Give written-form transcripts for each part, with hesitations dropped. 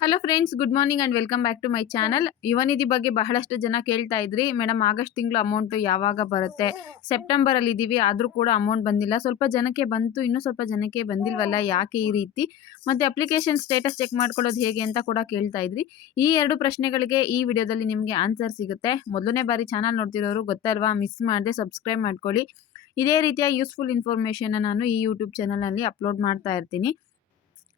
Hello friends, good morning and welcome back to my channel. Yuvanidhi ಬಗ್ಗೆ ಬಹಳಷ್ಟು ಜನ ಕೇಳ್ತಾ ಇದ್ರಿ, ಮೇಡಮ್ ಆಗಸ್ಟ್ ತಿಂಗಳು ಅಮೌಂಟು ಯಾವಾಗ ಬರುತ್ತೆ? ಸೆಪ್ಟೆಂಬರಲ್ಲಿ ಇದ್ದೀವಿ, ಆದರೂ ಕೂಡ ಅಮೌಂಟ್ ಬಂದಿಲ್ಲ. ಸ್ವಲ್ಪ ಜನಕ್ಕೆ ಬಂತು, ಇನ್ನೂ ಸ್ವಲ್ಪ ಜನಕ್ಕೆ ಬಂದಿಲ್ವಲ್ಲ, ಯಾಕೆ ಈ ರೀತಿ? ಮತ್ತು ಅಪ್ಲಿಕೇಶನ್ ಸ್ಟೇಟಸ್ ಚೆಕ್ ಮಾಡ್ಕೊಳ್ಳೋದು ಹೇಗೆ ಅಂತ ಕೂಡ ಕೇಳ್ತಾ ಇದ್ರಿ. ಈ ಎರಡು ಪ್ರಶ್ನೆಗಳಿಗೆ ಈ ವಿಡಿಯೋದಲ್ಲಿ ನಿಮಗೆ ಆನ್ಸರ್ ಸಿಗುತ್ತೆ. ಮೊದಲನೇ ಬಾರಿ ಚಾನಲ್ ನೋಡ್ತಿರೋರು ಗೊತ್ತಲ್ವಾ, ಮಿಸ್ ಮಾಡದೆ ಸಬ್ಸ್ಕ್ರೈಬ್ ಮಾಡ್ಕೊಳ್ಳಿ. ಇದೇ ರೀತಿಯ ಯೂಸ್ಫುಲ್ ಇನ್ಫಾರ್ಮೇಷನ್ನ ನಾನು ಈ ಯೂಟ್ಯೂಬ್ ಚಾನಲಲ್ಲಿ ಅಪ್ಲೋಡ್ ಮಾಡ್ತಾ ಇರ್ತೀನಿ.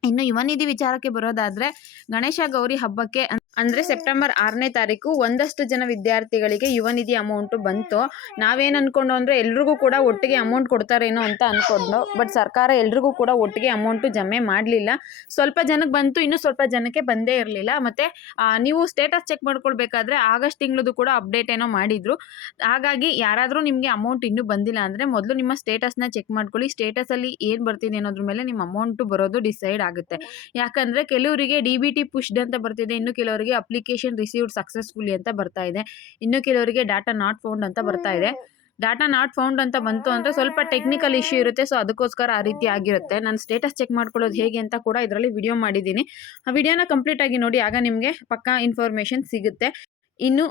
ಇನ್ನು ಯುವನಿಧಿ ವಿಚಾರಕ್ಕೆ ಬರೋದಾದ್ರೆ, ಗಣೇಶ ಗೌರಿ ಹಬ್ಬಕ್ಕೆ ಅಂದರೆ ಸೆಪ್ಟೆಂಬರ್ 6ನೇ ತಾರೀಕು ಒಂದಷ್ಟು ಜನ ವಿದ್ಯಾರ್ಥಿಗಳಿಗೆ ಯುವನಿಧಿ ಅಮೌಂಟು ಬಂತು. ನಾವೇನು ಅಂದ್ಕೊಂಡು ಅಂದರೆ ಎಲ್ರಿಗೂ ಕೂಡ ಒಟ್ಟಿಗೆ ಅಮೌಂಟ್ ಕೊಡ್ತಾರೇನೋ ಅಂತ ಅಂದ್ಕೊಂಡು, ಬಟ್ ಸರ್ಕಾರ ಎಲ್ರಿಗೂ ಕೂಡ ಒಟ್ಟಿಗೆ ಅಮೌಂಟು ಜಮೆ ಮಾಡಲಿಲ್ಲ. ಸ್ವಲ್ಪ ಜನಕ್ಕೆ ಬಂತು, ಇನ್ನೂ ಸ್ವಲ್ಪ ಜನಕ್ಕೆ ಬಂದೇ ಇರಲಿಲ್ಲ. ಮತ್ತು ನೀವು ಸ್ಟೇಟಸ್ ಚೆಕ್ ಮಾಡ್ಕೊಳ್ಬೇಕಾದ್ರೆ ಆಗಸ್ಟ್ ತಿಂಗಳದು ಕೂಡ ಅಪ್ಡೇಟ್ ಏನೋ ಮಾಡಿದರು. ಹಾಗಾಗಿ ಯಾರಾದರೂ ನಿಮಗೆ ಅಮೌಂಟ್ ಇನ್ನೂ ಬಂದಿಲ್ಲ ಅಂದರೆ ಮೊದಲು ನಿಮ್ಮ ಸ್ಟೇಟಸ್ನ ಚೆಕ್ ಮಾಡ್ಕೊಳ್ಳಿ. ಸ್ಟೇಟಸಲ್ಲಿ ಏನು ಬರ್ತಿದೆ ಅನ್ನೋದ್ರ ಮೇಲೆ ನಿಮ್ಮ ಅಮೌಂಟು ಬರೋದು ಡಿಸೈಡ್ ಆಗುತ್ತೆ. ಯಾಕಂದರೆ ಕೆಲವರಿಗೆ DBT ಪುಷ್ಡ್ ಅಂತ ಬರ್ತಿದೆ, ಇನ್ನು ಕೆಲವರಿಗೆ ಅಪ್ಲಿಕೇಶನ್ ರಿಸೀವ್ಡ್ ಸಕ್ಸಸ್ಫುಲಿ ಅಂತ ಬರ್ತಾ ಇದೆ, ಇನ್ನು ಕೆಲವರಿಗೆ ಡಾಟಾ ನಾಟ್ ಫೌಂಡ್ ಅಂತ ಬರ್ತಾ ಇದೆ. ಡಾಟಾ ನಾಟ್ ಫೌಂಡ್ ಅಂತ ಬಂತು ಅಂದರೆ ಸ್ವಲ್ಪ ಟೆಕ್ನಿಕಲ್ ಇಶ್ಯೂ ಇರುತ್ತೆ, ಸೊ ಅದಕ್ಕೋಸ್ಕರ ಆ ರೀತಿ ಆಗಿರುತ್ತೆ. ನಾನು ಸ್ಟೇಟಸ್ ಚೆಕ್ ಮಾಡ್ಕೊಳ್ಳೋದು ಹೇಗೆ ಅಂತ ಕೂಡ ಇದರಲ್ಲಿ ವಿಡಿಯೋ ಮಾಡಿದ್ದೀನಿ. ಆ ವಿಡಿಯೋನ ಕಂಪ್ಲೀಟಾಗಿ ನೋಡಿ, ಆಗ ನಿಮಗೆ ಪಕ್ಕಾ ಇನ್ಫಾರ್ಮೇಷನ್ ಸಿಗುತ್ತೆ. ಇನ್ನು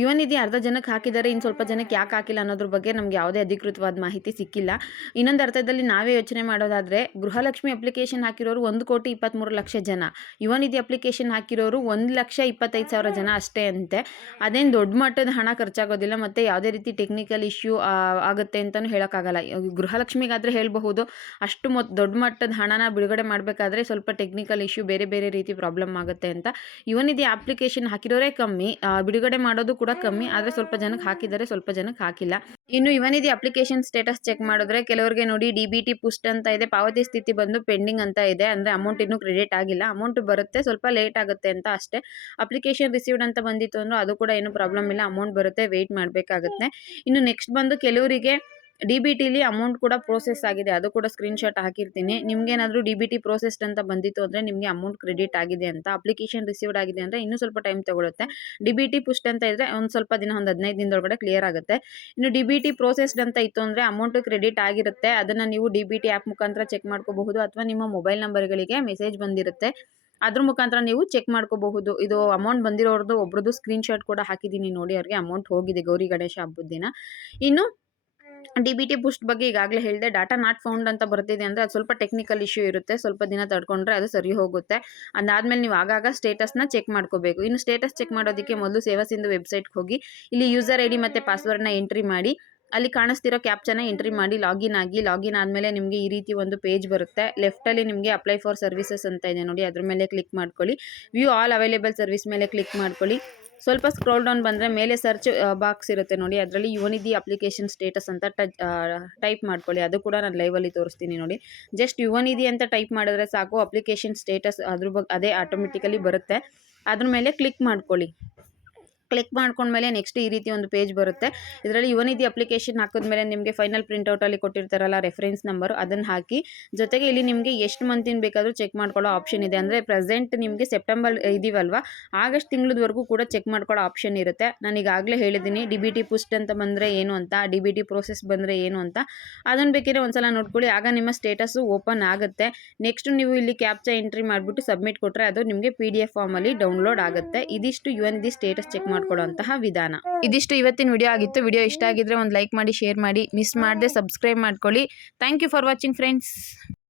ಯುವನಿಧಿ ಅರ್ಧ ಜನಕ್ಕೆ ಹಾಕಿದ್ದಾರೆ, ಇನ್ನು ಸ್ವಲ್ಪ ಜನಕ್ಕೆ ಯಾಕೆ ಹಾಕಿಲ್ಲ ಅನ್ನೋದ್ರ ಬಗ್ಗೆ ನಮ್ಗೆ ಯಾವುದೇ ಅಧಿಕೃತವಾದ ಮಾಹಿತಿ ಸಿಕ್ಕಿಲ್ಲ. ಇನ್ನೊಂದು ಅರ್ಥದಲ್ಲಿ ನಾವೇ ಯೋಚನೆ ಮಾಡೋದಾದರೆ, ಗೃಹಲಕ್ಷ್ಮಿ ಅಪ್ಲಿಕೇಶನ್ ಹಾಕಿರೋರು 1,23,00,000 ಜನ, ಯುವನಿಧಿ ಅಪ್ಲಿಕೇಶನ್ ಹಾಕಿರೋರು 1,25,000 ಜನ ಅಷ್ಟೇ ಅಂತೆ. ಅದೇನು ದೊಡ್ಡ ಮಟ್ಟದ ಹಣ ಖರ್ಚಾಗೋದಿಲ್ಲ, ಮತ್ತು ಯಾವುದೇ ರೀತಿ ಟೆಕ್ನಿಕಲ್ ಇಶ್ಯೂ ಆಗುತ್ತೆ ಅಂತಲೂ ಹೇಳೋಕ್ಕಾಗಲ್ಲ. ಗೃಹಲಕ್ಷ್ಮಿಗಾದರೆ ಹೇಳಬಹುದು, ಅಷ್ಟು ದೊಡ್ಡ ಮಟ್ಟದ ಹಣನ ಬಿಡುಗಡೆ ಮಾಡಬೇಕಾದ್ರೆ ಸ್ವಲ್ಪ ಟೆಕ್ನಿಕಲ್ ಇಶ್ಯೂ, ಬೇರೆ ಬೇರೆ ರೀತಿ ಪ್ರಾಬ್ಲಮ್ ಆಗುತ್ತೆ ಅಂತ. ಯುವನಿಧಿ ಅಪ್ಲಿಕೇಶನ್ ಹಾಕಿರೋರೇ ಕಮ್ಮಿ, ಬಿಡುಗಡೆ ಮಾಡೋದು ಕೂಡ ಕಮ್ಮಿ. ಆದರೆ ಸ್ವಲ್ಪ ಜನಕ್ಕೆ ಹಾಕಿದ್ದಾರೆ, ಸ್ವಲ್ಪ ಜನಕ್ಕೆ ಹಾಕಿಲ್ಲ. ಇನ್ನು ಯುವನಿಧಿ ಅಪ್ಲಿಕೇಶನ್ ಸ್ಟೇಟಸ್ ಚೆಕ್ ಮಾಡಿದ್ರೆ ಕೆಲವರಿಗೆ ನೋಡಿ DBT ಪುಷ್ಟ್ ಅಂತ ಇದೆ, ಪಾವತಿ ಸ್ಥಿತಿ ಬಂದು ಪೆಂಡಿಂಗ್ ಅಂತ ಇದೆ. ಅಂದರೆ ಅಮೌಂಟ್ ಇನ್ನೂ ಕ್ರೆಡಿಟ್ ಆಗಿಲ್ಲ, ಅಮೌಂಟ್ ಬರುತ್ತೆ, ಸ್ವಲ್ಪ ಲೇಟ್ ಆಗುತ್ತೆ ಅಂತ ಅಷ್ಟೇ. ಅಪ್ಲಿಕೇಶನ್ ರಿಸೀವ್ಡ್ ಅಂತ ಬಂದಿತ್ತು ಅಂದ್ರೆ ಅದು ಕೂಡ ಏನು ಪ್ರಾಬ್ಲಮ್ ಇಲ್ಲ, ಅಮೌಂಟ್ ಬರುತ್ತೆ, ವೆಯ್ಟ್ ಮಾಡಬೇಕಾಗುತ್ತೆ. ಇನ್ನು ನೆಕ್ಸ್ಟ್ ಬಂದು ಕೆಲವರಿಗೆ DBTಲಿ ಅಮೌಂಟ್ ಕೂಡ ಪ್ರೋಸೆಸ್ ಆಗಿದೆ, ಅದು ಕೂಡ ಸ್ಕ್ರೀನ್ಶಾಟ್ ಹಾಕಿರ್ತೀನಿ. ನಿಮ್ಗೇನಾದರೂ DBT ಪ್ರೋಸೆಸ್ಡ್ ಅಂತ ಬಂದಿತ್ತು ಅಂದರೆ ನಿಮಗೆ ಅಮೌಂಟ್ ಕ್ರೆಡಿಟ್ ಆಗಿದೆ ಅಂತ. ಅಪ್ಲಿಕೇಶನ್ ರಿಸೀವ್ಡ್ ಆಗಿದೆ ಅಂದರೆ ಇನ್ನೂ ಸ್ವಲ್ಪ ಟೈಮ್ ತೊಗೊಳುತ್ತೆ. DBT ಪುಷ್ಟ್ ಅಂತ ಇದ್ದರೆ ಒಂದು ಸ್ವಲ್ಪ ದಿನ, ಒಂದು 15 ದಿನದೊಳಗಡೆ ಕ್ಲಿಯರ್ ಆಗುತ್ತೆ. ಇನ್ನು DBT ಪ್ರೋಸೆಸ್ಡ್ ಅಂತ ಇತ್ತು ಅಂದರೆ ಅಮೌಂಟು ಕ್ರೆಡಿಟ್ ಆಗಿರುತ್ತೆ, ಅದನ್ನು ನೀವು DBT ಆ್ಯಪ್ ಮುಖಾಂತರ ಚೆಕ್ ಮಾಡ್ಕೋಬಹುದು, ಅಥವಾ ನಿಮ್ಮ ಮೊಬೈಲ್ ನಂಬರ್ಗಳಿಗೆ ಮೆಸೇಜ್ ಬಂದಿರುತ್ತೆ, ಅದ್ರ ಮುಖಾಂತರ ನೀವು ಚೆಕ್ ಮಾಡ್ಕೋಬಹುದು. ಇದು ಅಮೌಂಟ್ ಬಂದಿರೋರ್ದು ಒಬ್ರದ್ದು ಸ್ಕ್ರೀನ್ಶಾಟ್ ಕೂಡ ಹಾಕಿದ್ದೀನಿ ನೋಡಿ, ಅವ್ರಿಗೆ ಅಮೌಂಟ್ ಹೋಗಿದೆ ಗೌರಿ ಗಣೇಶ ಹಬ್ಬದ ದಿನ. ಇನ್ನು DBT ಪುಷ್ಟ್ ಬಗ್ಗೆ ಈಗಾಗಲೇ ಹೇಳಿದೆ. ಡಾಟಾ ನಾಟ್ ಫೌಂಡ್ ಅಂತ ಬರ್ತಿದೆ ಅಂದರೆ ಅದು ಸ್ವಲ್ಪ ಟೆಕ್ನಿಕಲ್ ಇಶ್ಯೂ ಇರುತ್ತೆ, ಸ್ವಲ್ಪ ದಿನ ತಡ್ಕೊಂಡ್ರೆ ಅದು ಸರಿ ಹೋಗುತ್ತೆ. ಅದಾದಮೇಲೆ ನೀವು ಆಗಾಗ ಸ್ಟೇಟಸ್ನ ಚೆಕ್ ಮಾಡ್ಕೋಬೇಕು. ಇನ್ನು ಸ್ಟೇಟಸ್ ಚೆಕ್ ಮಾಡೋದಕ್ಕೆ ಮೊದಲು ಸೇವಾ ಸಿಂಧು ವೆಬ್ಸೈಟ್ಗೆ ಹೋಗಿ, ಇಲ್ಲಿ ಯೂಸರ್ ID ಮತ್ತು ಪಾಸ್ವರ್ಡ್ನ ಎಂಟ್ರಿ ಮಾಡಿ, ಅಲ್ಲಿ ಕಾಣಿಸ್ತಿರೋ ಕ್ಯಾಪ್ಚನ ಎಂಟ್ರಿ ಮಾಡಿ ಲಾಗಿನ್ ಆಗಿ. ಲಾಗಿನ್ ಆದಮೇಲೆ ನಿಮಗೆ ಈ ರೀತಿ ಒಂದು ಪೇಜ್ ಬರುತ್ತೆ. ಲೆಫ್ಟಲ್ಲಿ ನಿಮಗೆ ಅಪ್ಲೈ ಫಾರ್ ಸರ್ವಿಸಸ್ ಅಂತ ಇದೆ ನೋಡಿ, ಅದ್ರ ಮೇಲೆ ಕ್ಲಿಕ್ ಮಾಡ್ಕೊಳ್ಳಿ. ವ್ಯೂ ಆಲ್ ಅವೈಲೇಬಲ್ ಸರ್ವಿಸ್ ಮೇಲೆ ಕ್ಲಿಕ್ ಮಾಡ್ಕೊಳ್ಳಿ. ಸ್ವಲ್ಪ ಸ್ಕ್ರೋಲ್ ಡೌನ್ ಬಂದರೆ ಮೇಲೆ ಸರ್ಚ್ ಬಾಕ್ಸ್ ಇರುತ್ತೆ ನೋಡಿ, ಅದರಲ್ಲಿ ಯುವನಿಧಿ ಅಪ್ಲಿಕೇಶನ್ ಸ್ಟೇಟಸ್ ಅಂತ ಟೈಪ್ ಮಾಡ್ಕೊಳ್ಳಿ. ಅದು ಕೂಡ ನಾನು ಲೈವಲ್ಲಿ ತೋರಿಸ್ತೀನಿ ನೋಡಿ. ಜಸ್ಟ್ ಯುವನಿಧಿ ಅಂತ ಟೈಪ್ ಮಾಡಿದ್ರೆ ಸಾಕು, ಅಪ್ಲಿಕೇಶನ್ ಸ್ಟೇಟಸ್ ಅದೇ ಆಟೋಮೆಟಿಕಲಿ ಬರುತ್ತೆ. ಅದ್ರ ಮೇಲೆ ಕ್ಲಿಕ್ ಮಾಡ್ಕೊಳ್ಳಿ. ಕ್ಲಿಕ್ ಮಾಡ್ಕೊಂಡ್ಮೇಲೆ ನೆಕ್ಸ್ಟ್ ಈ ರೀತಿ ಒಂದು ಪೇಜ್ ಬರುತ್ತೆ. ಇದರಲ್ಲಿ ಯುವನಿಧಿ ಅಪ್ಲಿಕೇಶನ್ ಹಾಕಿದ್ಮೇಲೆ ನಿಮಗೆ ಫೈನಲ್ ಪ್ರಿಂಟೌಟಲ್ಲಿ ಕೊಟ್ಟಿರ್ತಾರಲ್ಲ ರೆಫರೆನ್ಸ್ ನಂಬರು, ಅದನ್ನು ಹಾಕಿ. ಜೊತೆಗೆ ಇಲ್ಲಿ ನಿಮಗೆ ಎಷ್ಟು ಮಂತಿನ ಬೇಕಾದರೂ ಚೆಕ್ ಮಾಡ್ಕೊಳ್ಳೋ ಆಪ್ಷನ್ ಇದೆ. ಅಂದರೆ ಪ್ರೆಸೆಂಟ್ ನಿಮಗೆ ಸೆಪ್ಟೆಂಬರ್ ಇದೀವಲ್ವ, ಆಗಸ್ಟ್ ತಿಂಗಳದವರೆಗೂ ಕೂಡ ಚೆಕ್ ಮಾಡ್ಕೊಳ್ಳೋ ಆಪ್ಷನ್ ಇರುತ್ತೆ. ನಾನು ಈಗಾಗಲೇ ಹೇಳಿದ್ದೀನಿ DBT ಪುಷ್ಟ್ ಅಂತ ಬಂದರೆ ಏನು ಅಂತ, DBT ಪ್ರೋಸೆಸ್ ಬಂದರೆ ಏನು ಅಂತ. ಅದನ್ನು ಬೇಕಿದ್ರೆ ಒಂದ್ಸಲ ನೋಡ್ಕೊಳ್ಳಿ, ಆಗ ನಿಮ್ಮ ಸ್ಟೇಟಸ್ಸು ಓಪನ್ ಆಗುತ್ತೆ. ನೆಕ್ಸ್ಟ್ ನೀವು ಇಲ್ಲಿ ಕ್ಯಾಪ್ಚಾ ಎಂಟ್ರಿ ಮಾಡಿಬಿಟ್ಟು ಸಬ್ಮಿಟ್ ಕೊಟ್ಟರೆ ಅದು ನಿಮಗೆ PDF ಫಾರ್ಮಲ್ಲಿ ಡೌನ್ಲೋಡ್ ಆಗುತ್ತೆ. ಇದಿಷ್ಟು ಯುವನಿಧಿ ಸ್ಟೇಟಸ್ ಚೆಕ್ ಮಾಡ್ಕೊಳ್ಳುವಂತಹ ವಿಧಾನ. ಇದಿಷ್ಟು ಇವತ್ತಿನ ವಿಡಿಯೋ ಆಗಿತ್ತು. ವಿಡಿಯೋ ಇಷ್ಟ ಆಗಿದ್ರೆ ಒಂದು ಲೈಕ್ ಮಾಡಿ, ಶೇರ್ ಮಾಡಿ, ಮಿಸ್ ಮಾಡದೆ ಸಬ್ಸ್ಕ್ರೈಬ್ ಮಾಡ್ಕೊಳ್ಳಿ. Thank you for watching friends.